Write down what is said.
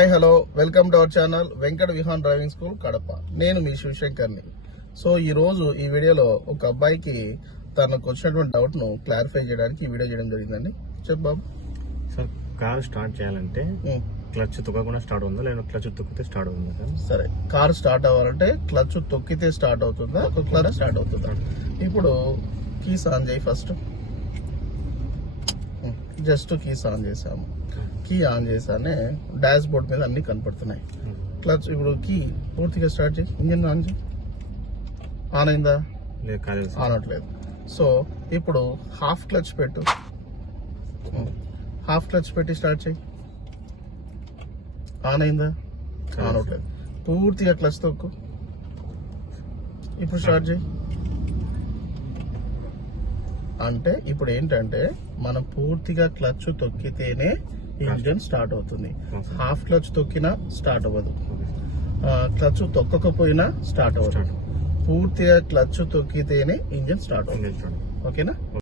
Hi hello welcome to our channel Venkata Vihan driving school Kadapa. నేను మీ శివశంకర్ని. So ఈ రోజు ఈ వీడియోలో ఒక అబ్బాయికి తనకు వచ్చినటువంటి డౌట్ ను క్లారిఫై చేయడానికి ఈ వీడియో చేయడం జరిగిందండి. చెప్పు బాబు. సార్, కార్ స్టార్ట్ చేయాలంటే క్లచ్ తొక్కకుండా స్టార్ట్ అవుతుందా లేదా క్లచ్ తొక్కితే స్టార్ట్ అవుతుందా సార్? సరే, కార్ స్టార్ట్ అవ్వాలంటే క్లచ్ తొక్కితే స్టార్ట్ అవుతుందా తొక్కలానే స్టార్ట్ అవుతుందా? ఇప్పుడు కీస్ ఆన్ చేయి. ఫస్ట్ జస్ట్ కీస్ ఆన్ చేసాము. కీ ఆన్ చేసానే డాష్ బోర్డ్ మీద అన్ని కనపడుతున్నాయి. క్లచ్ ఇప్పుడు కీ పూర్తిగా స్టార్ట్ చేయి. ఇంజిన్ ఆన్ చేయి. ఆన్ అయిందా? ఆన్ అవట్లేదు. సో ఇప్పుడు హాఫ్ క్లచ్ పెట్టు. హాఫ్ క్లచ్ పెట్టి స్టార్ట్ చేయి. ఆన్ అయిందా? ఆన్ అవట్లేదు. పూర్తిగా క్లచ్ తొక్కు. ఇప్పుడు స్టార్ట్ చేయి. అంటే ఇప్పుడు ఏంటంటే మనం పూర్తిగా క్లచ్ తొక్కితేనే ఇంజిన్ స్టార్ట్ అవుతుంది. హాఫ్ క్లచ్ తొక్కినా స్టార్ట్ అవ్వదు. క్లచ్ తొక్కకపోయినా స్టార్ట్ అవ్వదు. పూర్తిగా క్లచ్ తొక్కితేనే ఇంజిన్ స్టార్ట్ అవుతుంది. ఓకేనా?